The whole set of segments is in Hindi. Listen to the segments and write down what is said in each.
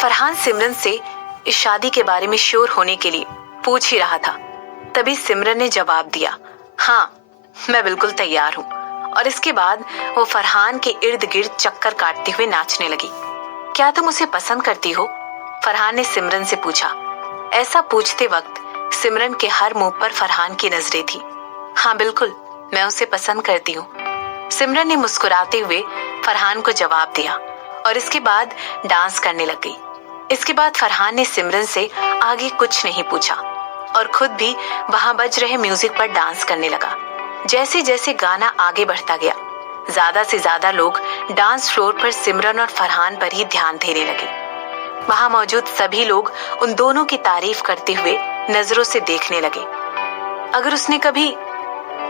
फरहान सिमरन से इस शादी के बारे में श्योर होने के लिए पूछ ही रहा था। तभी सिमरन ने जवाब दिया, हाँ मैं बिल्कुल तैयार हूँ। और इसके बाद वो फरहान के इर्द गिर्द चक्कर काटते हुए नाचने लगी। क्या तुम उसे पसंद करती हो? फरहान ने सिमरन से पूछा। ऐसा पूछते वक्त सिमरन के हर मुंह पर फरहान की नजरें थी। हाँ बिल्कुल, मैं उसे पसंद करती हूँ, सिमरन ने मुस्कुराते हुए फरहान को जवाब दिया और इसके बाद डांस करने लग गई। इसके बाद फरहान ने सिमरन से आगे कुछ नहीं पूछा और खुद भी वहां बज रहे म्यूजिक पर डांस करने लगा। जैसे जैसे गाना आगे बढ़ता गया, ज्यादा से ज्यादा लोग डांस फ्लोर पर सिमरन और फरहान पर ही ध्यान देने लगे। वहां मौजूद सभी लोग उन दोनों की तारीफ करते हुए नजरों से देखने लगे। अगर उसने कभी,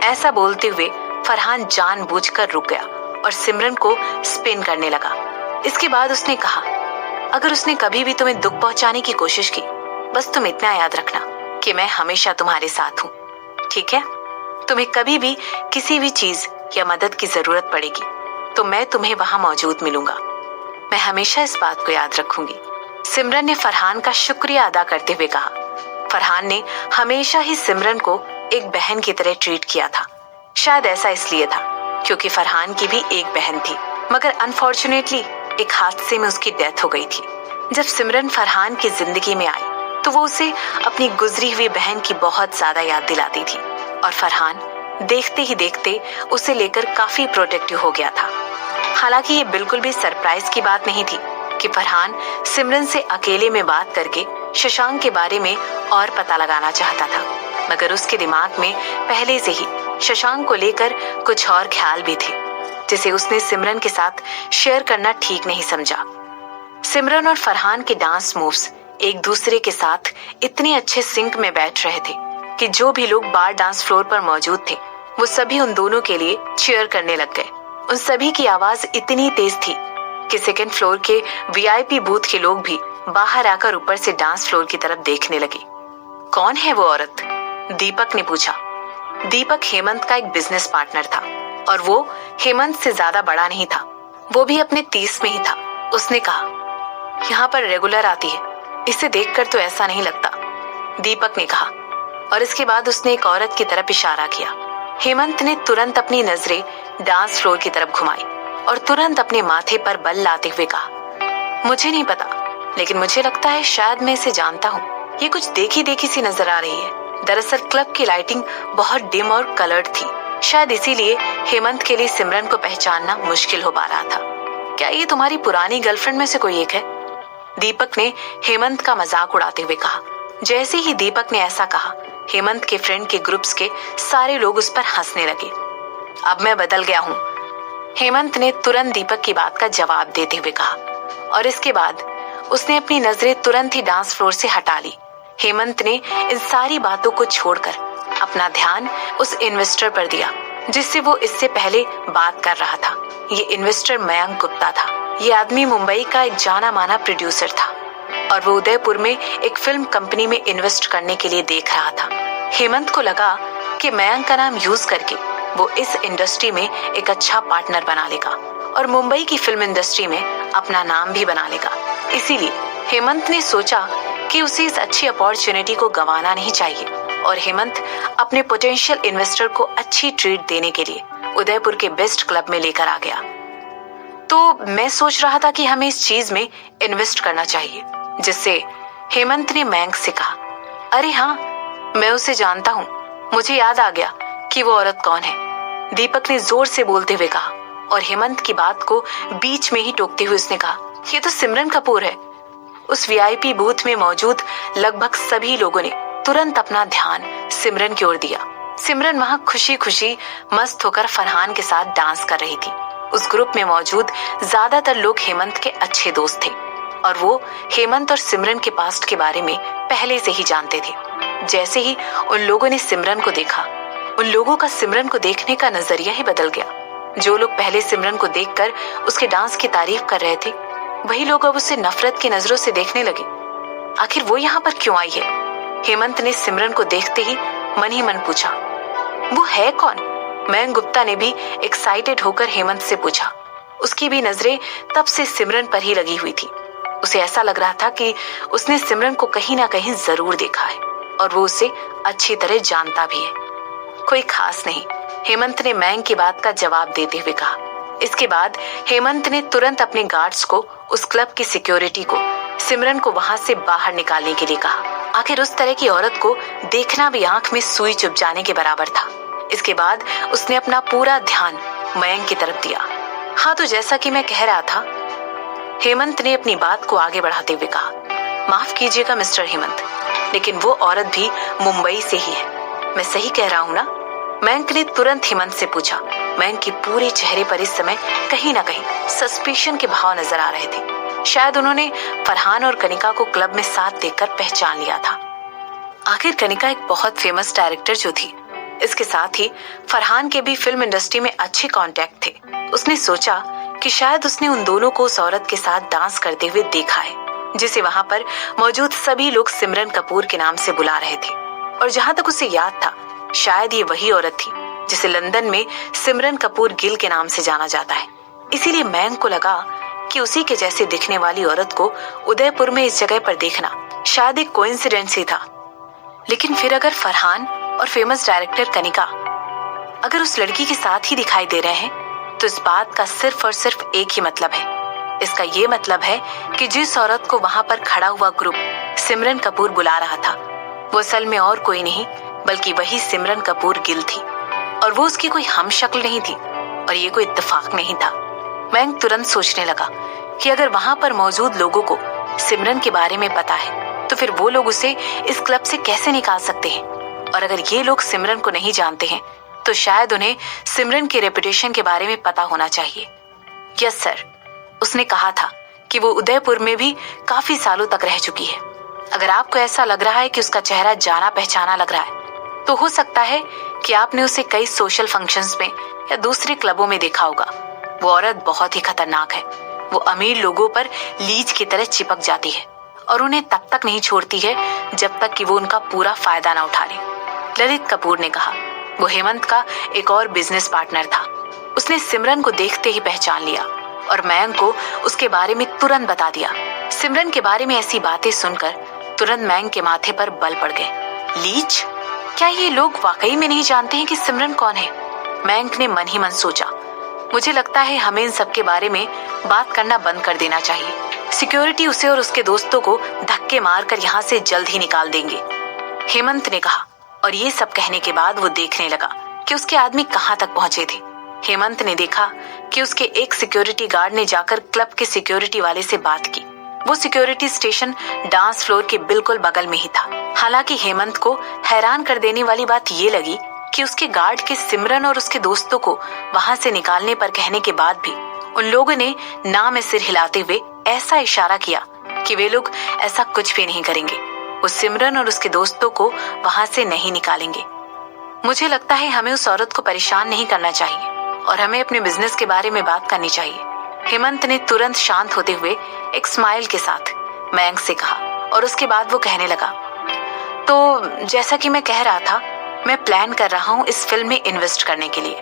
ऐसा बोलते हुए फरहान जानबूझकर रुक गया और सिमरन को स्पिन करने लगा। इसके बाद उसने कहा, अगर उसने कभी भी तुम्हें दुख पहुंचाने की कोशिश की, बस तुम इतना याद रखना कि मैं हमेशा तुम्हारे साथ हूँ, ठीक है? तुम्हें कभी भी किसी भी चीज या मदद की जरूरत पड़ेगी तो मैं तुम्हें वहां मौजूद मिलूंगा। मैं हमेशा इस बात को याद रखूंगी। सिमरन ने फरहान का शुक्रिया अदा करते हुए कहा। फरहान ने हमेशा ही सिमरन को एक बहन की तरह ट्रीट किया था। शायद ऐसा इसलिए था क्योंकि फरहान की भी एक बहन थी, मगर अनफॉर्चुनेटली एक हादसे में उसकी डेथ हो गई थी। जब सिमरन फरहान की जिंदगी में आई तो वो उसे अपनी गुजरी हुई बहन की बहुत ज्यादा याद दिलाती थी और फरहान देखते ही देखते उसे लेकर काफी प्रोटेक्टिव हो गया था। हालांकि ये बिल्कुल भी सरप्राइज की बात नहीं थी कि फरहान सिमरन से अकेले में बात करके शशांक के बारे में और पता लगाना चाहता था, मगर उसके दिमाग में पहले से ही शशांक को लेकर कुछ और ख्याल भी थे जिसे उसने सिमरन के साथ शेयर करना ठीक नहीं समझा। सिमरन और फरहान के डांस मूव्स एक दूसरे के साथ इतने अच्छे सिंक में बैठ रहे थे कि जो भी लोग बार डांस फ्लोर पर मौजूद थे वो सभी उन दोनों के लिए चीयर करने लग गए। उन सभी की आवाज इतनी तेज थी कि सेकंड फ्लोर के वीआईपी बूथ के लोग भी बाहर आकर ऊपर से डांस फ्लोर की तरफ देखने लगे। कौन है वो औरत? दीपक ने पूछा। दीपक हेमंत का एक बिजनेस पार्टनर था और वो हेमंत से ज्यादा बड़ा नहीं था, वो भी अपने 30 में ही था। उसने कहा, यहाँ पर रेगुलर आती है, इसे देखकर तो ऐसा नहीं लगता, दीपक ने कहा। और इसके बाद उसने एक औरत की तरफ इशारा किया। हेमंत ने तुरंत अपनी नजरें डांस फ्लोर की तरफ घुमाई और तुरंत अपने माथे पर बल लाते हुए कहा, मुझे नहीं पता, लेकिन मुझे लगता है शायद मैं इसे जानता हूँ। ये कुछ देखी देखी सी नजर आ रही है। दरअसल क्लब की लाइटिंग बहुत डिम और कलर्ड थी, शायद इसीलिए हेमंत के लिए सिमरन को पहचानना मुश्किल हो पा रहा था। क्या ये तुम्हारी पुरानी गर्लफ्रेंड में से कोई एक है? दीपक ने हेमंत का मजाक उड़ाते हुए कहा। जैसे ही दीपक ने ऐसा कहा, हेमंत के फ्रेंड के ग्रुप्स के सारे लोग उस पर हंसने लगे। अब मैं बदल गया हूँ, हेमंत ने तुरंत दीपक की बात का जवाब देते हुए कहा और इसके बाद उसने अपनी नजरें तुरंत ही डांस फ्लोर से हटा ली। हेमंत ने इन सारी बातों को छोड़कर अपना ध्यान उस इन्वेस्टर पर दिया जिससे वो इससे पहले बात कर रहा था। ये इन्वेस्टर मयंक गुप्ता था। ये आदमी मुंबई का एक जाना माना प्रोड्यूसर था और वो उदयपुर में एक फिल्म कंपनी में इन्वेस्ट करने के लिए देख रहा था। हेमंत को लगा कि मयंक का नाम यूज करके वो इस इंडस्ट्री में एक अच्छा पार्टनर बना लेगा और मुंबई की फिल्म इंडस्ट्री में अपना नाम भी बना लेगा। इसीलिए हेमंत ने सोचा कि उसे इस अच्छी अपॉर्चुनिटी को गंवाना नहीं चाहिए और हेमंत अपने पोटेंशियल इन्वेस्टर को अच्छी ट्रीट देने के लिए उदयपुर के बेस्ट क्लब में लेकर आ गया। तो मैं सोच रहा था कि हमें इस चीज में इन्वेस्ट करना चाहिए, जिससे हेमंत ने मयंक से कहा, अरे हाँ, मैं उसे जानता हूँ, मुझे याद आ गया कि वो औरत कौन है, दीपक ने जोर से बोलते हुए कहा। और हेमंत की बात को बीच में ही टोकते हुए उसने कहा, ये तो सिमरन कपूर है। उस वीआईपी बूथ में मौजूद लगभग सभी लोगों ने तुरंत अपना ध्यान सिमरन की ओर दिया। सिमरन वहां खुशी खुशी मस्त होकर फरहान के साथ डांस कर रही थी। उस ग्रुप में मौजूद ज्यादातर लोग हेमंत के अच्छे दोस्त थे और वो हेमंत और सिमरन के पास्ट के बारे में पहले से ही जानते थे। जैसे ही उन लोगों ने सिमरन को देखा, उन लोगों का सिमरन को देखने का नजरिया ही बदल गया। जो लोग पहले सिमरन को देखकर उसके डांस की तारीफ कर रहे थे, वही लोग अब उसे नफरत की नजरों से देखने लगे। आखिर वो यहाँ पर क्यों आई है? हेमंत ने सिमरन को देखते ही मन पूछा। वो है कौन? मयंक गुप्ता ने भी एक्साइटेड होकर हेमंत से पूछा। उसकी भी नजरें तब से सिमरन पर ही लगी हुई थी। उसे ऐसा लग रहा था कि उसने सिमरन को कहीं ना कहीं जरूर देखा है और वो उसे अच्छी तरह जानता भी है। कोई खास नहीं, हेमंत ने मैंग की बात का जवाब देते हुए कहा। इसके बाद हेमंत ने तुरंत अपने गार्ड्स को, उस क्लब की सिक्योरिटी को, सिमरन को वहां से बाहर निकालने के लिए कहा। आखिर उस तरह की औरत को देखना भी आंख में सुई चुभ जाने के बराबर था। इसके बाद उसने अपना पूरा ध्यान मयंक की तरफ दिया। हाँ, तो जैसा कि मैं कह रहा था, हेमंत ने अपनी बात को आगे बढ़ाते हुए कहा। माफ कीजिएगा मिस्टर हेमंत, लेकिन वो औरत भी मुंबई से ही है। मैं सही कह रहा हूँ ना? मयंक ने तुरंत हेमंत से पूछा। मयंक के पूरे चेहरे पर इस समय कहीं ना कहीं सस्पिशन के भाव नजर आ रहे थे। शायद उन्होंने फरहान और कनिका को क्लब में साथ देखकर पहचान लिया था। आखिर कनिका एक बहुत फेमस डायरेक्टर जो थी। इसके साथ ही फरहान के भी फिल्म इंडस्ट्री में अच्छे कॉन्टैक्ट थे। उसने सोचा कि शायद उसने उन दोनों को उस औरत के साथ डांस करते हुए देखा है, जिसे वहां पर मौजूद सभी लोग सिमरन कपूर के नाम से बुला रहे थे। और जहां तक उसे याद था, शायद ये वही औरत थी जिसे लंदन में सिमरन कपूर गिल के नाम से जाना जाता है। इसीलिए मयंक को लगा कि उसी के जैसे दिखने वाली औरत को उदयपुर में इस जगह पर देखना शायद एक कोइंसिडेंस ही था। लेकिन फिर अगर फरहान और फेमस डायरेक्टर कनिका अगर उस लड़की के साथ ही दिखाई दे रहे हैं, तो इस बात का सिर्फ और सिर्फ एक ही मतलब है। इसका ये मतलब है कि जिस औरत को वहां पर खड़ा हुआ ग्रुप सिमरन कपूर बुला रहा था, वो असल में और कोई नहीं बल्कि वही सिमरन कपूर गिल थी। और वो उसकी कोई हम शक्ल नहीं थी और ये कोई इत्तेफाक नहीं था। मयंक तुरंत सोचने लगा कि अगर वहां पर मौजूद लोगों को सिमरन के बारे में पता है, तो फिर वो लोग उसे इस क्लब से कैसे निकाल सकते हैं। और अगर ये लोग सिमरन को नहीं जानते हैं, तो शायद उन्हें सिमरन के रेपुटेशन के बारे में पता होना चाहिए। यस सर, उसने कहा था कि वो उदयपुर में भी काफी सालों तक रह चुकी है। अगर आपको ऐसा लग रहा है कि उसका चेहरा जाना पहचाना लग रहा है, तो हो सकता है कि आपने उसे कई सोशल फंक्शंस में या दूसरे क्लबों में देखा होगा। वो औरत बहुत ही खतरनाक है। वो अमीर लोगों पर लीच की तरह चिपक जाती है और उन्हें तब तक नहीं छोड़ती है जब तक कि वो उनका पूरा फायदा ना उठा ले। ललित कपूर ने कहा। वो हेमंत का एक और बिजनेस पार्टनर था। उसने सिमरन को देखते ही पहचान लिया और मयंक को उसके बारे में तुरंत बता दिया। सिमरन के बारे में ऐसी बातें सुनकर तुरंत मयंक के माथे पर बल पड़ गए। लीच? क्या ये लोग वाकई में नहीं जानते हैं कि सिमरन कौन है? मयंक ने मन ही मन सोचा। मुझे लगता है हमें इन सब के बारे में बात करना बंद कर देना चाहिए। सिक्योरिटी उसे और उसके दोस्तों को धक्के मारकर यहाँ से जल्द ही निकाल देंगे, हेमंत ने कहा। और ये सब कहने के बाद वो देखने लगा कि उसके आदमी कहाँ तक पहुंचे थे। हेमंत ने देखा कि उसके एक सिक्योरिटी गार्ड ने जाकर क्लब के सिक्योरिटी वाले से बात की। वो सिक्योरिटी स्टेशन डांस फ्लोर के बिल्कुल बगल में ही था। हालांकि हेमंत को हैरान कर देने वाली बात ये लगी कि उसके गार्ड के सिमरन और उसके दोस्तों को वहां से निकालने पर कहने के बाद भी उन लोगों ने ना में सिर हिलाते हुए ऐसा इशारा किया कि वे लोग ऐसा कुछ भी नहीं करेंगे। वो सिमरन और उसके दोस्तों को वहां से नहीं निकालेंगे। मुझे लगता है हमें उस औरत को परेशान नहीं करना चाहिए और हमें अपने बिजनेस के बारे में बात करनी चाहिए, हेमंत ने तुरंत शांत होते हुए एक स्माइल के साथ मयंक से कहा। और उसके बाद वो कहने लगा, तो जैसा कि मैं कह रहा था, मैं प्लान कर रहा हूँ इस फिल्म में इन्वेस्ट करने के लिए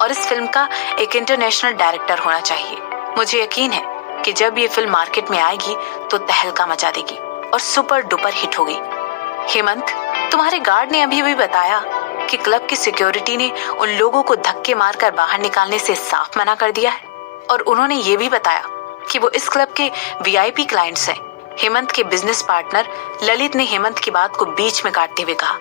और इस फिल्म का एक इंटरनेशनल डायरेक्टर होना चाहिए। मुझे यकीन है कि जब ये फिल्म मार्केट में आएगी तो तहलका मचा देगी और सुपर डुपर हिट होगी। हेमंत, तुम्हारे गार्ड ने अभी बताया कि क्लब की सिक्योरिटी ने उन लोगों को धक्के मारकर बाहर निकालने से साफ मना कर दिया है और उन्होंने ये भी बताया कि वो इस क्लब के वीआईपी क्लाइंट्स हैं। हेमंत के बिजनेस पार्टनर ललित ने हेमंत की बात को बीच में काटते हुए कहा।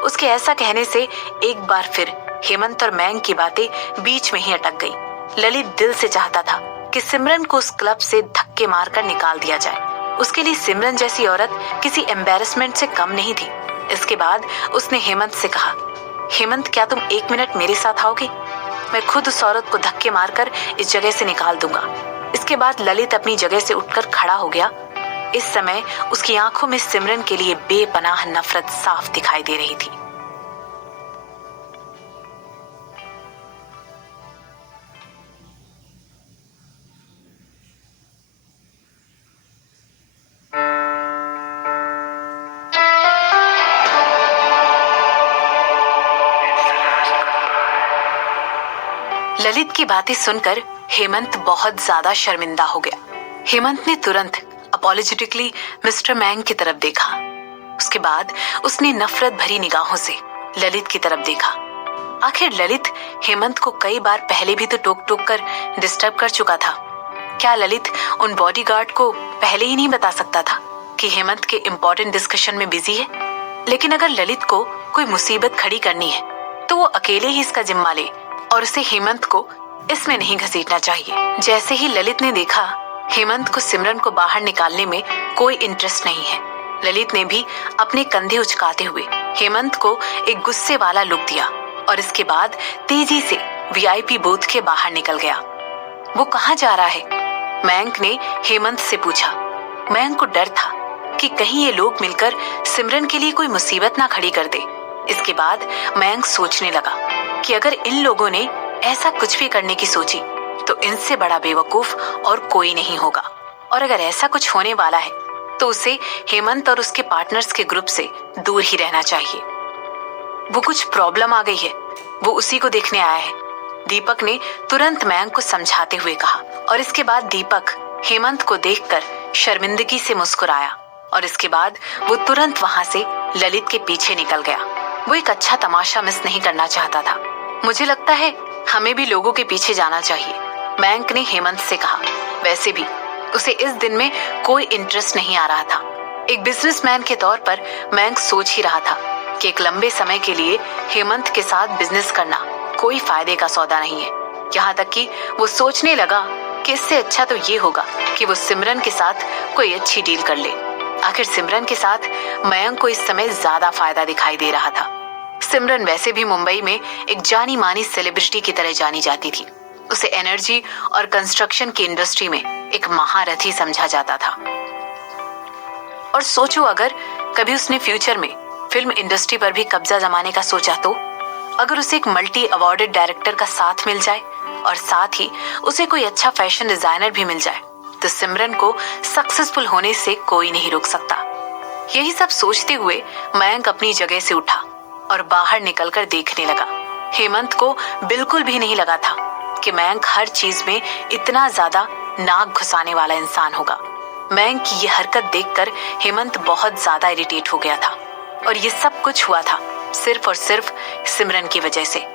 उसके ऐसा कहने से एक बार फिर हेमंत और मयंक की बातें बीच में ही अटक गई। ललित दिल से चाहता था कि सिमरन को उस क्लब से धक्के मारकर निकाल दिया जाए। उसके लिए सिमरन जैसी औरत किसी एम्बैरेसमेंट से कम नहीं थी। इसके बाद उसने हेमंत से कहा, हेमंत, क्या तुम 1 मिनट मेरे साथ आओगे? मैं खुद उस औरत को धक्के मारकर इस जगह से निकाल दूंगा। इसके बाद ललित अपनी जगह से उठकर खड़ा हो गया। इस समय उसकी आंखों में सिमरन के लिए बेपनाह नफरत साफ दिखाई दे रही थी। ललित की बातें सुनकर हेमंत बहुत ज्यादा शर्मिंदा हो गया। हेमंत ने तुरंत अपॉलोजेटिकली मिस्टर मैंग की तरफ देखा। उसके बाद उसने नफरत भरी निगाहों से ललित की तरफ देखा। आखिर ललित हेमंत को कई बार पहले भी तो टोक टोक कर डिस्टर्ब कर चुका था। क्या ललित उन बॉडीगार्ड को पहले ही नहीं बता सकता था कि हेमंत के इम्पोर्टेंट डिस्कशन में बिजी है? लेकिन अगर ललित को कोई मुसीबत खड़ी करनी है तो वो अकेले ही इसका जिम्मा ले और उसे हेमंत को इसमें नहीं घसीटना चाहिए। जैसे ही ललित ने देखा हेमंत को सिमरन को बाहर निकालने में कोई इंटरेस्ट नहीं है, ललित ने भी अपने कंधे उचकाते हुए हेमंत को एक गुस्से वाला लुक दिया और इसके बाद तेजी से वीआईपी बूथ के बाहर निकल गया। वो कहाँ जा रहा है? मयंक ने हेमंत से पूछा। मयंक को डर था कि कहीं ये लोग मिलकर सिमरन के लिए कोई मुसीबत ना खड़ी कर दे। इसके बाद मयंक सोचने लगा कि अगर इन लोगों ने ऐसा कुछ भी करने की सोची तो इनसे बड़ा बेवकूफ और कोई नहीं होगा, और अगर ऐसा कुछ होने वाला है तो उसे हेमंत और उसके पार्टनर्स के ग्रुप से दूर ही रहना चाहिए। वो कुछ प्रॉब्लम आ गई है, वो उसी को देखने आया है, दीपक ने तुरंत मयंक को समझाते हुए कहा। और इसके बाद दीपक हेमंत को देखकर शर्मिंदगी से मुस्कुराया और इसके बाद वो तुरंत वहां से ललित के पीछे निकल गया। वो एक अच्छा तमाशा मिस नहीं करना चाहता था। मुझे लगता है हमें भी लोगों के पीछे जाना चाहिए, मयंक ने हेमंत से कहा। वैसे भी उसे इस दिन में कोई इंटरेस्ट नहीं आ रहा था। एक बिजनेसमैन के तौर पर मयंक सोच ही रहा था कि एक लंबे समय के लिए हेमंत के साथ बिजनेस करना कोई फायदे का सौदा नहीं है। यहाँ तक कि वो सोचने लगा कि इससे अच्छा तो ये होगा कि वो सिमरन के साथ कोई अच्छी डील कर ले। आखिर सिमरन के साथ मयंक को इस समय ज्यादा फायदा दिखाई दे रहा था। सिमरन वैसे भी मुंबई में एक जानी मानी सेलिब्रिटी की तरह जानी जाती थी। उसे एनर्जी और कंस्ट्रक्शन की इंडस्ट्री में एक महारथी समझा जाता था। और सोचो अगर कभी उसने फ्यूचर में फिल्म इंडस्ट्री पर भी कब्जा जमाने का सोचा तो? अगर उसे एक मल्टी अवार्डेड डायरेक्टर का साथ मिल जाए और साथ ही उसे कोई अच्छा फैशन डिजाइनर भी मिल जाए तो सिमरन को सक्सेसफुल होने से कोई नहीं रोक सकता। यही सब सोचते हुए मयंक अपनी जगह से उठा और बाहर निकलकर देखने लगा। हेमंत को बिल्कुल भी नहीं लगा था कि मयंक हर चीज में इतना ज्यादा नाक घुसाने वाला इंसान होगा। मयंक की ये हरकत देखकर हेमंत बहुत ज्यादा इरिटेट हो गया था और ये सब कुछ हुआ था सिर्फ और सिर्फ सिमरन की वजह से।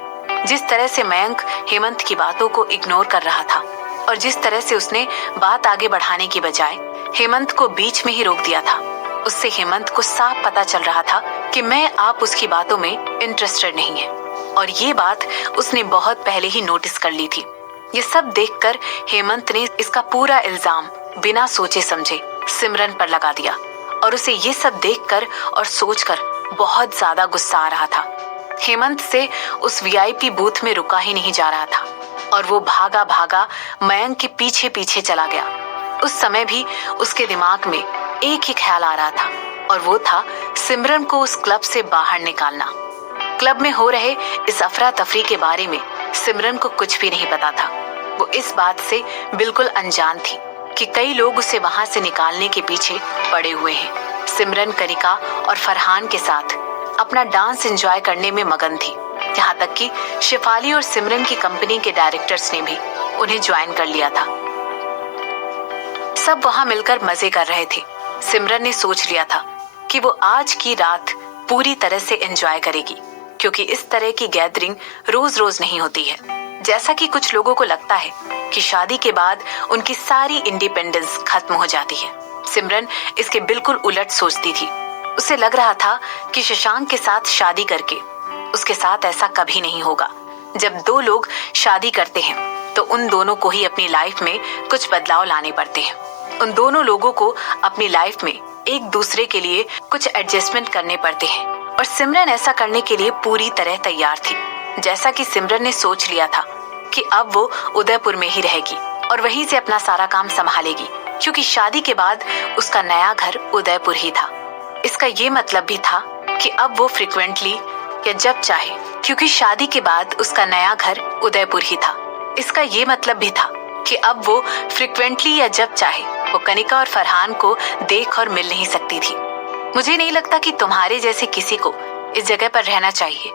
जिस तरह से मयंक हेमंत की बातों को इग्नोर कर रहा था और जिस तरह से उसने बात आगे बढ़ाने की बजाय हेमंत को बीच में ही रोक दिया था, उससे हेमंत को साफ पता चल रहा था कि मैं आप उसकी बातों में इंटरेस्टेड नहीं है। और ये बात उसने बहुत पहले ही नोटिस कर ली थी। ये सब देखकर हेमंत ने इसका पूरा इल्जाम बिना सोचे समझे सिमरन पर लगा दिया और उसे ये सब देखकर और सोचकर बहुत ज्यादा गुस्सा आ रहा था। हेमंत से उस वीआईपी बूथ में रुका ही नहीं जा रहा था और वो भागा भागा मयंक के पीछे पीछे चला गया। उस समय भी उसके दिमाग में एक ही ख्याल आ रहा था और वो था सिमरन को उस क्लब से बाहर निकालना। क्लब में हो रहे इस अफरा तफरी के बारे में सिमरन को कुछ भी नहीं पता था। वो इस बात से बिल्कुल अनजान थी कि कई लोग उसे वहां से निकालने के पीछे पड़े हुए हैं। सिमरन कनिका और फरहान के साथ अपना डांस एंजॉय करने में मगन थी। यहाँ तक कि शिफाली और सिमरन की कंपनी के डायरेक्टर्स ने भी उन्हें ज्वाइन कर लिया था। सब वहां मिलकर मजे कर रहे थे। सिमरन ने सोच लिया था कि वो आज की रात पूरी तरह से एंजॉय करेगी, क्योंकि इस तरह की गैदरिंग रोज रोज नहीं होती है। जैसा कि कुछ लोगों को लगता है कि शादी के बाद उनकी सारी इंडिपेंडेंस खत्म हो जाती है, सिमरन इसके बिल्कुल उलट सोचती थी। उसे लग रहा था कि शशांक के साथ शादी करके उसके साथ ऐसा कभी नहीं होगा। जब दो लोग शादी करते हैं तो उन दोनों को ही अपनी लाइफ में कुछ बदलाव लाने पड़ते हैं। उन दोनों लोगों को अपनी लाइफ में एक दूसरे के लिए कुछ एडजस्टमेंट करने पड़ते हैं और सिमरन ऐसा करने के लिए पूरी तरह तैयार थी। जैसा कि सिमरन ने सोच लिया था कि अब वो उदयपुर में ही रहेगी और वहीं से अपना सारा काम संभालेगी, क्योंकि शादी के बाद उसका नया घर उदयपुर ही था। इसका ये मतलब भी था कि अब वो फ्रिक्वेंटली या जब चाहे, क्योंकि शादी के बाद उसका नया घर उदयपुर ही था, इसका ये मतलब भी था कि अब वो फ्रिक्वेंटली या जब चाहे वो कनिका और फरहान को देख और मिल नहीं सकती थी। मुझे नहीं लगता कि तुम्हारे जैसे किसी को इस जगह पर रहना चाहिए।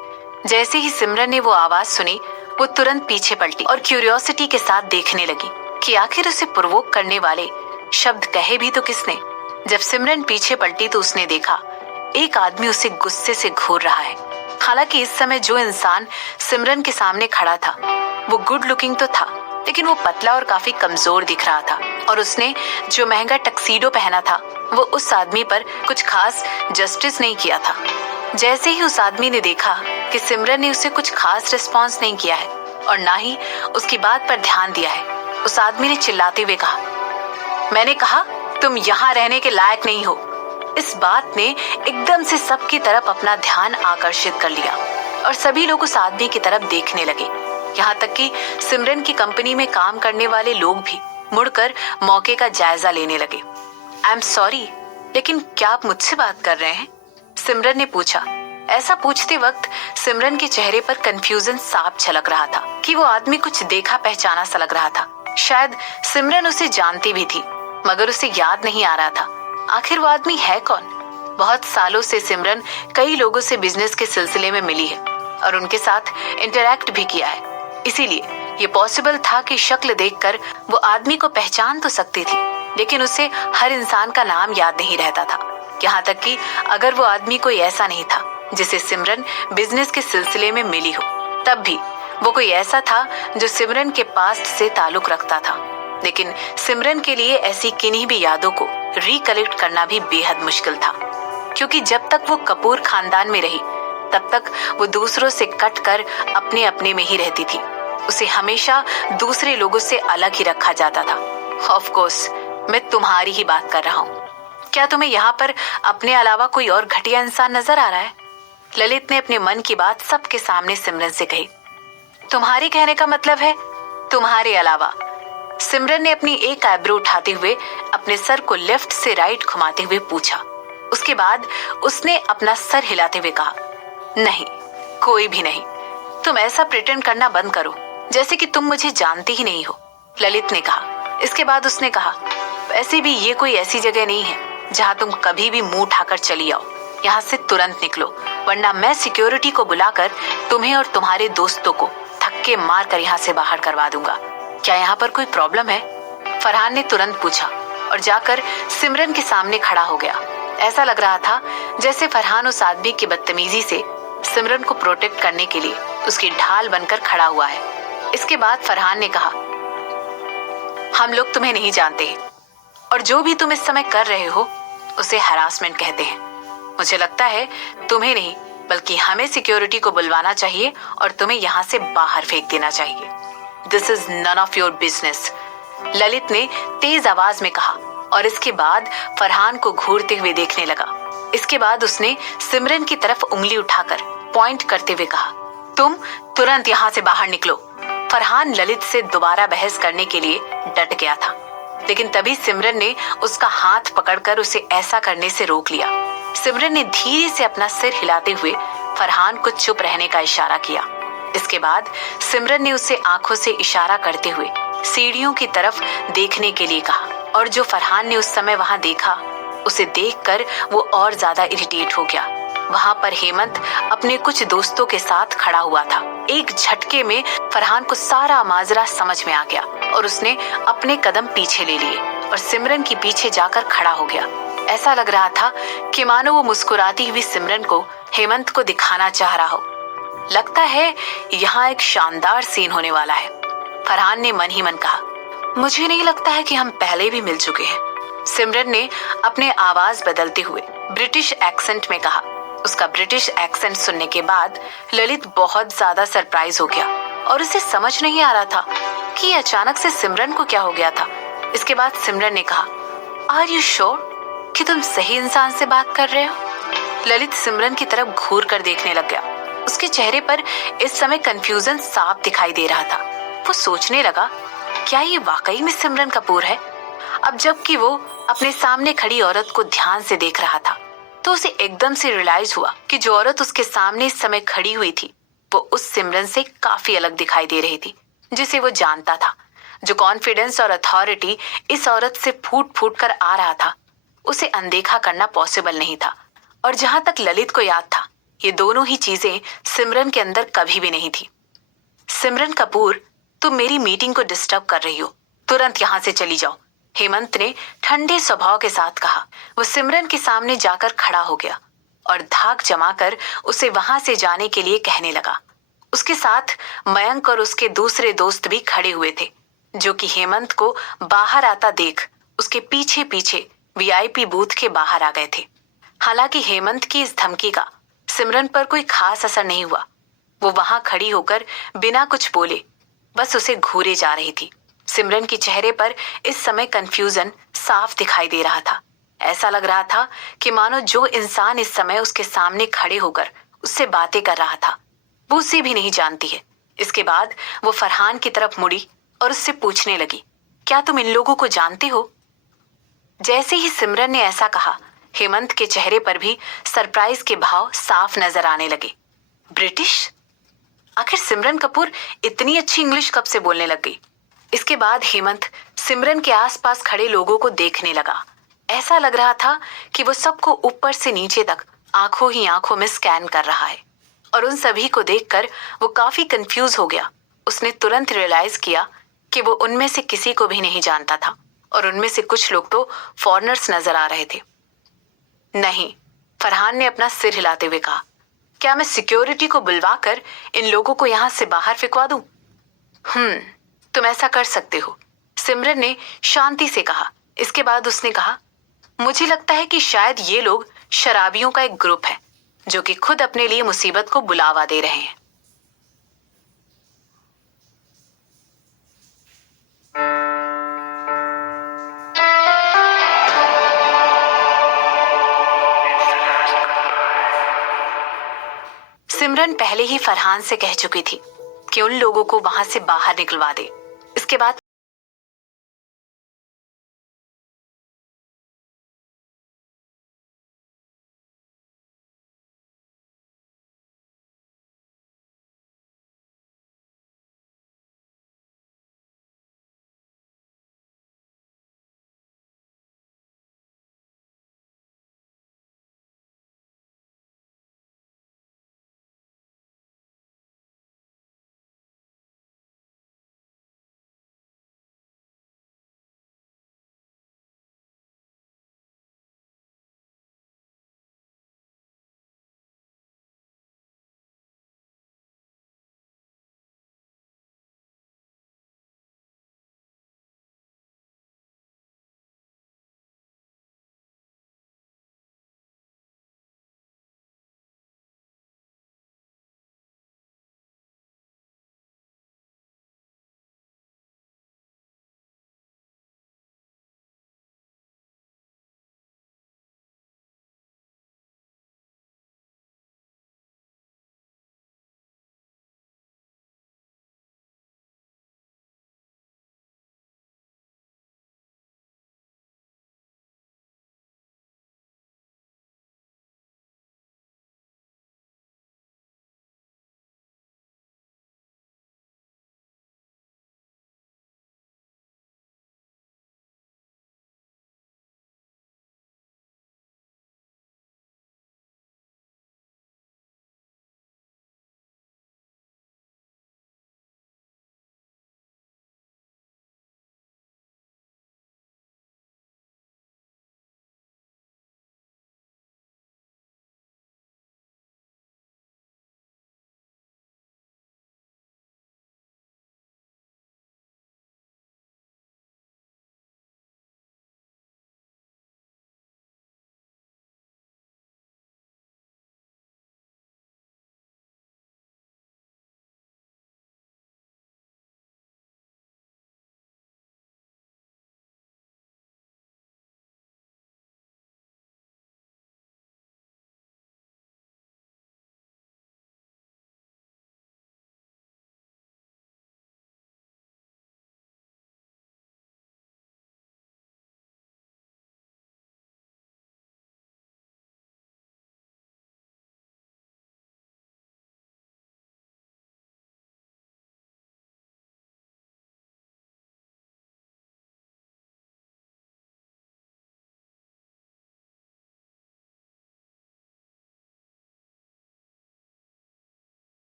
जैसे ही सिमरन ने वो आवाज सुनी, वो तुरंत पीछे पलटी और क्यूरियोसिटी के साथ देखने लगी कि आखिर उसे प्रोवोक करने वाले शब्द कहे भी तो किसने। जब सिमरन पीछे पलटी तो उसने देखा एक आदमी उसे गुस्से से घूर रहा है। हालांकि इस समय जो इंसान सिमरन के सामने खड़ा था वो गुड लुकिंग तो था, लेकिन वो पतला और काफी कमजोर दिख रहा था, और उसने जो महंगा टक्सीडो पहना था वो उस आदमी पर कुछ खास जस्टिस नहीं किया था। जैसे ही उस आदमी ने देखा कि सिमरन ने उसे कुछ खास रिस्पॉन्स नहीं किया है और ना ही उसकी बात पर ध्यान दिया है, उस आदमी ने चिल्लाते हुए कहा, मैंने कहा तुम यहाँ रहने के लायक नहीं हो। इस बात ने एकदम से सबकी तरफ अपना ध्यान आकर्षित कर लिया और सभी लोग उस आदमी की तरफ देखने लगे। यहाँ तक कि सिमरन की कंपनी में काम करने वाले लोग भी मुड़कर मौके का जायजा लेने लगे। आई एम सॉरी, लेकिन क्या आप मुझसे बात कर रहे हैं? सिमरन ने पूछा। ऐसा पूछते वक्त सिमरन के चेहरे पर कंफ्यूजन साफ झलक रहा था कि वो आदमी कुछ देखा पहचाना सा लग रहा था। शायद सिमरन उसे जानती भी थी, मगर उसे याद नहीं आ रहा था आखिर वो आदमी है कौन। बहुत सालों से सिमरन कई लोगों से बिजनेस के सिलसिले में मिली है और उनके साथ इंटरैक्ट भी किया है, इसीलिए ये पॉसिबल था कि शक्ल देखकर वो आदमी को पहचान तो सकती थी, लेकिन उसे हर इंसान का नाम याद नहीं रहता था। यहाँ तक कि अगर वो आदमी कोई ऐसा नहीं था जिसे सिमरन बिजनेस के सिलसिले में मिली हो, तब भी वो कोई ऐसा था जो सिमरन के पास्ट से ताल्लुक रखता था। लेकिन सिमरन के लिए ऐसी किन्हीं भी यादों को रिकलेक्ट करना भी बेहद मुश्किल था, क्योंकि जब तक वो कपूर खानदान में रही तब तक वो दूसरों से कट कर अपने अपने में ही रहती थी। उसे हमेशा दूसरे लोगों से अलग ही रखा जाता था। ऑफ कोर्स मैं तुम्हारी ही बात कर रहा हूँ। क्या तुम्हें यहाँ पर अपने अलावा कोई और घटिया इंसान नजर आ रहा है? ललित ने अपने मन की बात सबके सामने सिमरन से कही। तुम्हारे कहने का मतलब है तुम्हारे अलावा? सिमरन ने अपनी एक आईब्रो उठाते हुए अपने सर को लेफ्ट से राइट घुमाते हुए पूछा। उसके बाद उसने अपना सर हिलाते हुए कहा, नहीं, कोई भी नहीं। तुम ऐसा प्रिटेंड करना बंद करो जैसे कि तुम मुझे जानती ही नहीं हो, ललित ने कहा। इसके बाद उसने कहा, वैसे भी ये कोई ऐसी जगह नहीं है जहाँ तुम कभी भी मुंह उठाकर चली आओ। यहाँ से तुरंत निकलो, वरना मैं सिक्योरिटी को बुलाकर तुम्हें और तुम्हारे दोस्तों को धक्के मार कर यहाँ से बाहर करवा दूंगा। क्या यहाँ पर कोई प्रॉब्लम है? फरहान ने तुरंत पूछा और जाकर सिमरन के सामने खड़ा हो गया। ऐसा लग रहा था जैसे फरहान उस आदमी की बदतमीजी से सिमरन को प्रोटेक्ट करने के लिए उसकी ढाल बनकर खड़ा हुआ है। इसके बाद फरहान ने कहा, हम लोग तुम्हें नहीं जानते हैं और जो भी तुम इस समय कर रहे हो उसे हरासमेंट कहते हैं। मुझे लगता है तुम्हें नहीं बल्कि हमें सिक्योरिटी को बुलवाना चाहिए और तुम्हें यहाँ से बाहर फेंक देना चाहिए। This is none of your business, Lalit ने तेज आवाज में कहा और इसके बाद फरहान को घूरते हुए देखने लगा। इसके बाद उसने सिमरन की तरफ उंगली उठाकर पॉइंट करते हुए कहा, तुम तुरंत यहाँ से बाहर निकलो। फरहान ललित से दोबारा बहस करने के लिए डट गया था, लेकिन तभी सिमरन ने उसका हाथ पकड़कर उसे ऐसा करने से रोक लिया। सिमरन ने धीरे से अपना सिर हिलाते हुए फरहान को चुप रहने का इशारा किया। इसके बाद सिमरन ने उसे आंखों से इशारा करते हुए सीढ़ियों की तरफ देखने के लिए कहा, और जो फरहान ने उस समय वहां देखा उसे देखकर वो और ज्यादा इरिटेट हो गया। वहां पर हेमंत अपने कुछ दोस्तों के साथ खड़ा हुआ था। एक झटके में फरहान को सारा माजरा समझ में आ गया और उसने अपने कदम पीछे ले लिए और सिमरन के पीछे जाकर खड़ा हो गया। ऐसा लग रहा था कि मानो वो मुस्कुराती हुई सिमरन को हेमंत को दिखाना चाह रहा हो। लगता है यहाँ एक शानदार सीन होने वाला है, फरहान ने मन ही मन कहा। मुझे नहीं लगता है कि हम पहले भी मिल चुके हैं, सिमरन ने अपने आवाज बदलते हुए ब्रिटिश एक्सेंट में कहा। उसका ब्रिटिश एक्सेंट सुनने के बाद ललित बहुत ज्यादा सरप्राइज हो गया और उसे समझ नहीं आ रहा था कि अचानक से सिमरन को क्या हो गया था। इसके बाद सिमरन ने कहा, आर यू श्योर कि तुम सही इंसान से बात कर रहे हो? ललित सिमरन की तरफ घूर कर देखने लग गया। उसके चेहरे पर इस समय कंफ्यूजन साफ दिखाई दे रहा था। वो सोचने लगा, क्या ये वाकई में सिमरन कपूर है? अब जबकि वो अपने सामने खड़ी औरत को ध्यान से देख रहा था तो उसे एकदम से रियलाइज हुआ कि जो औरत उसके सामने इस समय खड़ी हुई थी वो उस सिमरन से काफी अलग दिखाई दे रही थी जिसे वो जानता था। जो कॉन्फिडेंस और अथॉरिटी इस औरत से फूट फूट कर आ रहा था उसे अनदेखा करना पॉसिबल नहीं था। और जहां तक ललित को याद था, ये दोनों ही चीजें सिमरन के अंदर कभी भी नहीं थी। सिमरन कपूर, तुम मेरी मीटिंग को डिस्टर्ब कर रही हो, तुरंत यहाँ से चली जाओ। हेमंत ने ठंडे स्वभाव के साथ कहा। वो सिमरन के सामने जाकर खड़ा हो गया और धाक जमाकर उसे वहां से जाने के लिए कहने लगा। उसके साथ मयंक और उसके दूसरे दोस्त भी खड़े हुए थे, जो कि हेमंत को बाहर आता देख उसके पीछे पीछे वीआईपी बूथ के बाहर आ गए थे। हालांकि हेमंत की इस धमकी का सिमरन पर कोई खास असर नहीं हुआ। वो वहां खड़ी होकर बिना कुछ बोले बस उसे घूरे जा रही थी। सिमरन के चेहरे पर इस समय कंफ्यूजन साफ दिखाई दे रहा था। ऐसा लग रहा था कि मानो जो इंसान इस समय उसके सामने खड़े होकर उससे बातें कर रहा था वो उसे भी नहीं जानती है। इसके बाद वो फरहान की तरफ मुड़ी और उससे पूछने लगी, क्या तुम इन लोगों को जानते हो? जैसे ही सिमरन ने ऐसा कहा, हेमंत के चेहरे पर भी सरप्राइज के भाव साफ नजर आने लगे। ब्रिटिश? आखिर सिमरन कपूर इतनी अच्छी इंग्लिश कब से बोलने लग गई? इसके बाद हेमंत सिमरन के आसपास खड़े लोगों को देखने लगा। ऐसा लग रहा था कि वो सबको ऊपर से नीचे तक आंखों ही आंखों में स्कैन कर रहा है। और उन सभी को देखकर वो काफी कंफ्यूज हो गया। उसने तुरंत रियलाइज किया कि वो उनमें से किसी को भी नहीं जानता था और उनमें से कुछ लोग तो फॉरेनर्स नजर आ रहे थे। नहीं, फरहान ने अपना सिर हिलाते हुए कहा, क्या मैं सिक्योरिटी को बुलवाकर इन लोगों को यहां से बाहर फिकवा दूं? तुम ऐसा कर सकते हो, सिमरन ने शांति से कहा। इसके बाद उसने कहा, मुझे लगता है कि शायद ये लोग शराबियों का एक ग्रुप है जो कि खुद अपने लिए मुसीबत को बुलावा दे रहे हैं। सिमरन पहले ही फरहान से कह चुकी थी कि उन लोगों को वहां से बाहर निकलवा दे। इसके बाद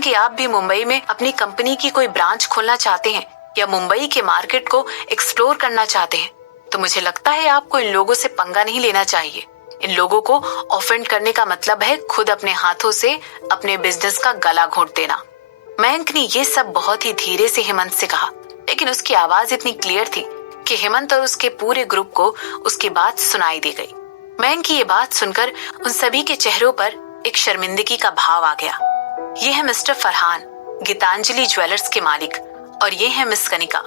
कि आप भी मुंबई में अपनी कंपनी की कोई ब्रांच खोलना चाहते हैं या मुंबई के मार्केट को एक्सप्लोर करना चाहते हैं, तो मुझे लगता है आपको इन लोगों से पंगा नहीं लेना चाहिए। इन लोगों को ऑफेंड करने का मतलब है खुद अपने हाथों से अपने बिजनेस का गला घोंट देना। मयंक ने ये सब बहुत ही धीरे से हेमंत से कहा, लेकिन उसकी आवाज इतनी क्लियर थी कि हेमंत और उसके पूरे ग्रुप को उसकी बात सुनाई दे गई। मयंक की ये बात सुनकर उन सभी के चेहरों पर एक शर्मिंदगी का भाव आ गया। ये है मिस्टर फरहान, गीतांजलि ज्वेलर्स के मालिक, और ये है मिस कनिका।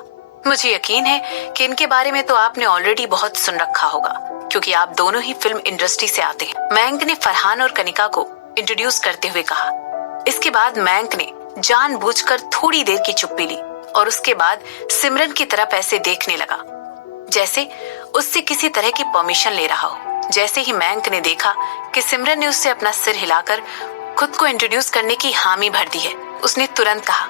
मुझे यकीन है कि इनके बारे में तो आपने ऑलरेडी बहुत सुन रखा होगा, क्योंकि आप दोनों ही फिल्म इंडस्ट्री से आते हैं। मयंक ने फरहान और कनिका को इंट्रोड्यूस करते हुए कहा। इसके बाद मयंक ने जानबूझकर थोड़ी देर की चुप्पी ली और उसके बाद सिमरन की तरफ ऐसे देखने लगा जैसे उससे किसी तरह की परमिशन ले रहा हो। जैसे ही मयंक ने देखा कि सिमरन ने उससे अपना सिर हिलाकर खुद को इंट्रोड्यूस करने की हामी भर दी है, उसने तुरंत कहा,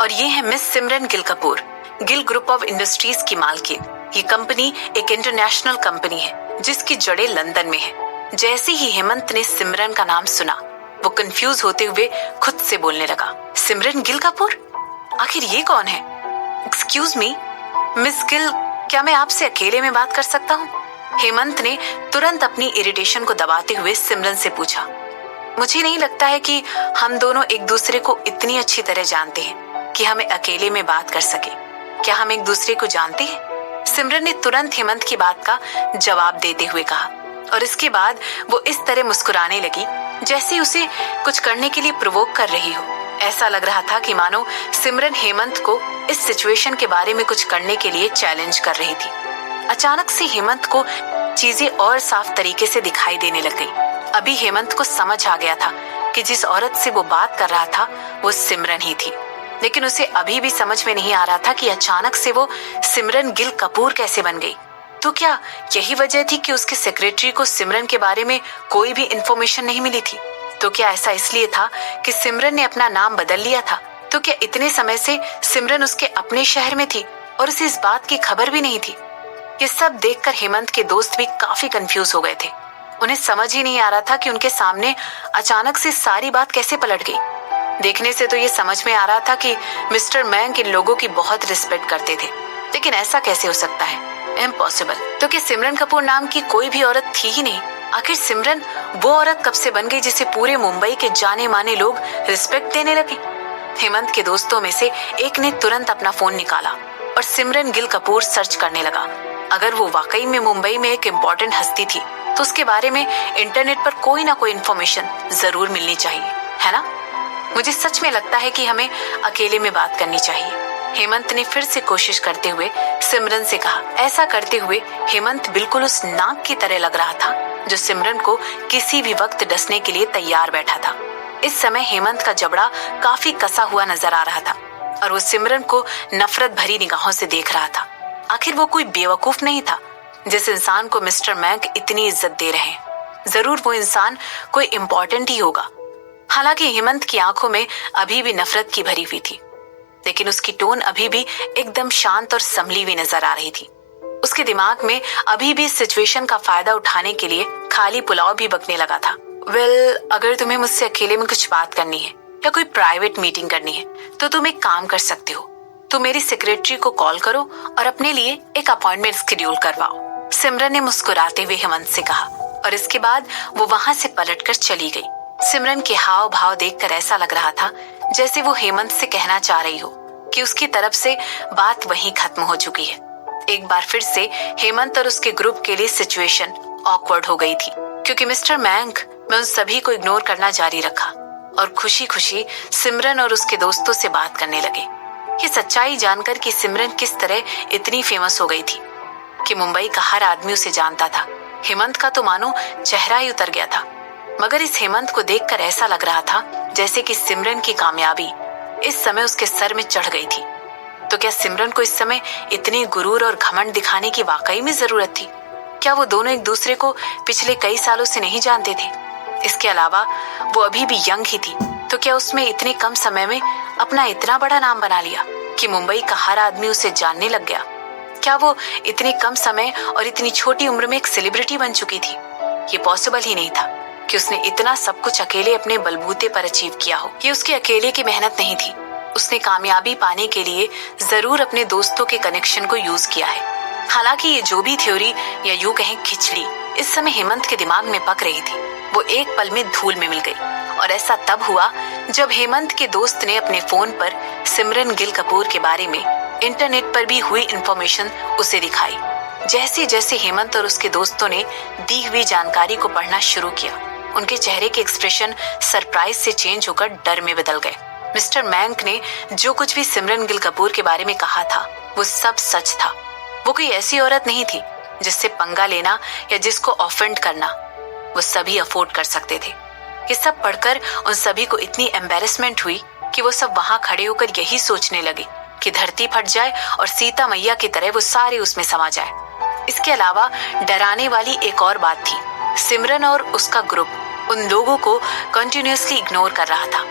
और ये है miss Simran Gill Kapoor, Gill group of industries की मालकिन। ये कंपनी एक इंटरनेशनल कंपनी है जिसकी जड़ें लंदन में है। जैसे ही हेमंत ने सिमरन का नाम सुना, वो कंफ्यूज होते हुए खुद से बोलने लगा, सिमरन गिल कपूर? आखिर ये कौन है? एक्सक्यूज मी मिस गिल, क्या मैं आपसे अकेले में बात कर सकता हूँ? हेमंत ने तुरंत अपनी इरिटेशन को दबाते हुए सिमरन से पूछा। मुझे नहीं लगता है कि हम दोनों एक दूसरे को इतनी अच्छी तरह जानते हैं कि हमें अकेले में बात कर सके। क्या हम एक दूसरे को जानते हैं? सिमरन ने तुरंत हेमंत की बात का जवाब देते हुए कहा, और इसके बाद वो इस तरह मुस्कुराने लगी जैसे उसे कुछ करने के लिए प्रोवोक कर रही हो। ऐसा लग रहा था कि मानो सिमरन हेमंत को इस सिचुएशन के बारे में कुछ करने के लिए चैलेंज कर रही थी। अचानक से हेमंत को चीजें और साफ तरीके से दिखाई देने लग गई। अभी हेमंत को समझ आ गया था कि जिस औरत से वो बात कर रहा था वो सिमरन ही थी, लेकिन उसे अभी भी समझ में नहीं आ रहा था कि अचानक से वो सिमरन गिल कपूर कैसे बन गई। तो क्या यही वजह थी कि उसके सेक्रेटरी को सिमरन के बारे में कोई भी इंफॉर्मेशन नहीं मिली थी? तो क्या ऐसा इसलिए था कि सिमरन ने अपना नाम बदल लिया था? तो क्या इतने समय से सिमरन उसके अपने शहर में थी और उसे इस बात की खबर भी नहीं थी? ये सब देखकर हेमंत के दोस्त भी काफी कंफ्यूज हो गए थे। उन्हें समझ ही नहीं आ रहा था कि उनके सामने अचानक से सारी बात कैसे पलट गई। देखने से तो ये समझ में आ रहा था कि मिस्टर मयंक इन लोगों की बहुत रिस्पेक्ट करते थे, लेकिन ऐसा कैसे हो सकता है? इम्पॉसिबल। तो क्या सिमरन कपूर नाम की कोई भी औरत थी ही नहीं? आखिर सिमरन वो औरत कब से बन गई जिसे पूरे मुंबई के जाने माने लोग रिस्पेक्ट देने लगे? हेमंत के दोस्तों में से एक ने तुरंत अपना फोन निकाला और सिमरन गिल कपूर सर्च करने लगा। अगर वो वाकई में मुंबई में एक इम्पोर्टेंट हस्ती थी तो उसके बारे में इंटरनेट पर कोई ना कोई इन्फॉर्मेशन जरूर मिलनी चाहिए, है ना? मुझे सच में लगता है कि हमें अकेले में बात करनी चाहिए, हेमंत ने फिर से कोशिश करते हुए सिमरन से कहा। ऐसा करते हुए हेमंत बिल्कुल उस नाग की तरह लग रहा था जो सिमरन को किसी भी वक्त डसने के लिए तैयार बैठा था। इस समय हेमंत का जबड़ा काफी कसा हुआ नजर आ रहा था और वो सिमरन को नफरत भरी निगाहों से देख रहा था। आखिर वो कोई बेवकूफ नहीं था जिस इंसान को मिस्टर मयंक इतनी इज्जत दे रहे हैं। जरूर वो इंसान कोई इम्पोर्टेंट ही होगा। हालांकि हेमंत की आंखों में अभी भी नफरत की भरी हुई थी, लेकिन उसकी टोन अभी भी एकदम शांत और संभली हुई नजर आ रही थी। उसके दिमाग में अभी भी इस सिचुएशन का फायदा उठाने के लिए खाली पुलाव भी बकने लगा था। अगर तुम्हें मुझसे अकेले में कुछ बात करनी है या कोई प्राइवेट मीटिंग करनी है तो तुम एक काम कर सकते हो। तुम मेरी सेक्रेटरी को कॉल करो और अपने लिए एक अपॉइंटमेंट शेड्यूल करवाओ, सिमरन ने मुस्कुराते हुए हेमंत से कहा, और इसके बाद वो वहां से पलटकर चली गई। सिमरन के हाव भाव देखकर ऐसा लग रहा था जैसे वो हेमंत से कहना चाह रही हो कि उसकी तरफ से बात वहीं खत्म हो चुकी है। एक बार फिर से हेमंत और उसके ग्रुप के लिए सिचुएशन ऑकवर्ड हो गई थी, क्योंकि मिस्टर मयंक में उन सभी को इग्नोर करना जारी रखा और खुशी खुशी सिमरन और उसके दोस्तों से बात करने लगे। ये सच्चाई जानकर कि सिमरन किस तरह इतनी फेमस हो गई थी कि मुंबई का हर आदमी उसे जानता था, हेमंत का तो मानो चेहरा ही उतर गया था। मगर इस हेमंत को देखकर ऐसा लग रहा था जैसे कि सिमरन की कामयाबी इस समय उसके सर में चढ़ गई थी। तो क्या सिमरन को इस समय इतने गुरूर और घमंड दिखाने की वाकई में जरूरत थी? क्या वो दोनों एक दूसरे को पिछले कई सालों से नहीं जानते थे? इसके अलावा वो अभी भी यंग ही थी, तो क्या उसमें इतने कम समय में अपना इतना बड़ा नाम बना लिया कि मुंबई का हर आदमी उसे जानने लग गया? क्या वो इतने कम समय और इतनी छोटी उम्र में एक सेलिब्रिटी बन चुकी थी? ये पॉसिबल ही नहीं था। कि उसने इतना सब कुछ अकेले अपने बलबूते पर अचीव किया हो। ये उसके अकेले की मेहनत नहीं थी। उसने कामयाबी पाने के लिए जरूर अपने दोस्तों के कनेक्शन को यूज किया है। हालांकि ये जो भी थ्योरी या यूं कहें खिचड़ी इस समय हेमंत के दिमाग में पक रही थी, वो एक पल में धूल में मिल गई। और ऐसा तब हुआ जब हेमंत के दोस्त ने अपने फोन पर सिमरन गिल कपूर के बारे में इंटरनेट पर भी हुई इंफॉर्मेशन उसे दिखाई। जैसे जैसे हेमंत और उसके दोस्तों ने दी हुई जानकारी को पढ़ना शुरू किया, उनके चेहरे के एक्सप्रेशन सरप्राइज से चेंज होकर डर में बदल गए। मिस्टर मैंक ने जो कुछ भी सिमरन गिल कपूर के बारे में कहा था वो सब सच था। वो कोई ऐसी औरत नहीं थी जिससे पंगा लेना या जिसको ऑफेंड करना वो सभी अफोर्ड कर सकते थे। ये सब पढ़कर उन सभी को इतनी एम्बेरसमेंट हुई कि वो सब वहां खड़े होकर यही सोचने लगे कि धरती फट जाए और सीता मैया की तरह वो सारे उसमें समा जाए। इसके अलावा डराने वाली एक और बात थी, सिमरन और उसका ग्रुप उन लोगों को कंटिन्यूअसली इग्नोर कर रहा था।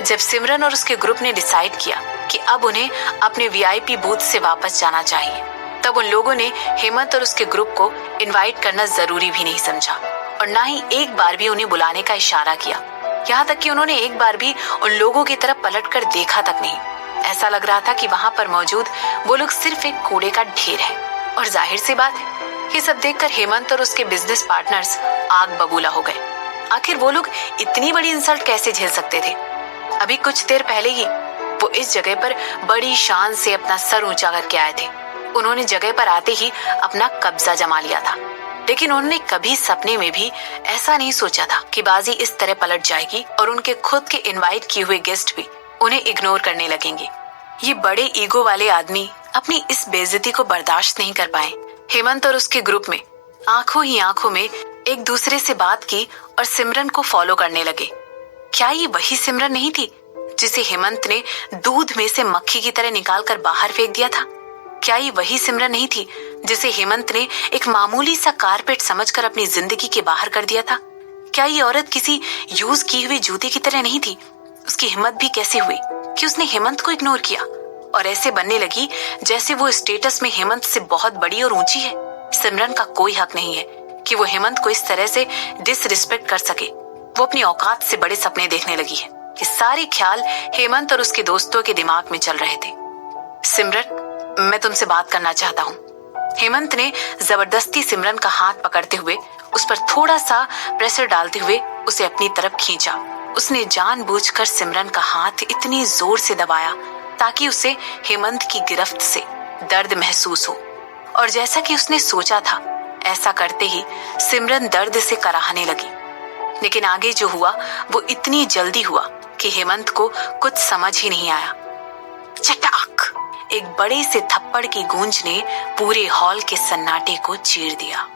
जब सिमरन और उसके ग्रुप ने डिसाइड किया कि अब उन्हें अपने वीआईपी बूथ से वापस जाना चाहिए, तब उन लोगों ने हेमंत और उसके ग्रुप को इनवाइट करना जरूरी भी नहीं समझा और ना ही एक बार भी उन्हें बुलाने का इशारा किया। यहाँ तक कि उन्होंने एक बार भी उन लोगों की तरफ पलटकर देखा तक नहीं। ऐसा लग रहा था कि वहां पर मौजूद वो लोग सिर्फ एक कूड़े का ढेर है। और जाहिर सी बात है, ये सब देखकर हेमंत और उसके बिजनेस पार्टनर्स आग बबूला हो गए। आखिर वो लोग इतनी बड़ी इंसल्ट कैसे झेल सकते थे? अभी कुछ देर पहले ही वो इस जगह पर बड़ी शान से अपना सर ऊंचा करके आए थे। उन्होंने जगह पर आते ही अपना कब्जा जमा लिया था, लेकिन उन्होंने कभी सपने में भी ऐसा नहीं सोचा था कि बाजी इस तरह पलट जाएगी और उनके खुद के इनवाइट किए हुए गेस्ट भी उन्हें इग्नोर करने लगेंगे। ये बड़े ईगो वाले आदमी अपनी इस बेइज्जती को बर्दाश्त नहीं कर पाए। हेमंत और उसके ग्रुप में आंखों ही आंखों में एक दूसरे से बात की और सिमरन को फॉलो करने लगे। क्या ये वही सिमरन नहीं थी जिसे हेमंत ने दूध में से मक्खी की तरह निकालकर बाहर फेंक दिया था? क्या ये वही सिमरन नहीं थी जिसे हेमंत ने एक मामूली सा कारपेट समझकर अपनी जिंदगी के बाहर कर दिया था? क्या ये औरत किसी यूज की हुई जूते की तरह नहीं थी? उसकी हिम्मत भी कैसे हुई कि उसने हेमंत को इग्नोर किया और ऐसे बनने लगी जैसे वो स्टेटस में हेमंत से बहुत बड़ी और ऊंची है। सिमरन का कोई हक नहीं है कि वो हेमंत को इस तरह से डिसरिस्पेक्ट कर सके। वो अपनी औकात से बड़े सपने देखने लगी है। ये सारे ख्याल हेमंत और उसके दोस्तों के दिमाग में चल रहे थे। सिमरन, मैं तुमसे बात करना चाहता हूँ। हेमंत ने जबरदस्ती सिमरन का हाथ पकड़ते हुए उस पर थोड़ा सा प्रेशर डालते हुए उसे अपनी तरफ खींचा। उसने जानबूझकर सिमरन का हाथ इतनी जोर से दबाया ताकि उसे हेमंत की गिरफ्त से दर्द महसूस हो। और जैसा कि उसने सोचा था, ऐसा करते ही सिमरन दर्द से कराहने लगी। लेकिन आगे जो हुआ वो इतनी जल्दी हुआ कि हेमंत को कुछ समझ ही नहीं आया। चटाक! एक बड़े से थप्पड़ की गूंज ने पूरे हॉल के सन्नाटे को चीर दिया।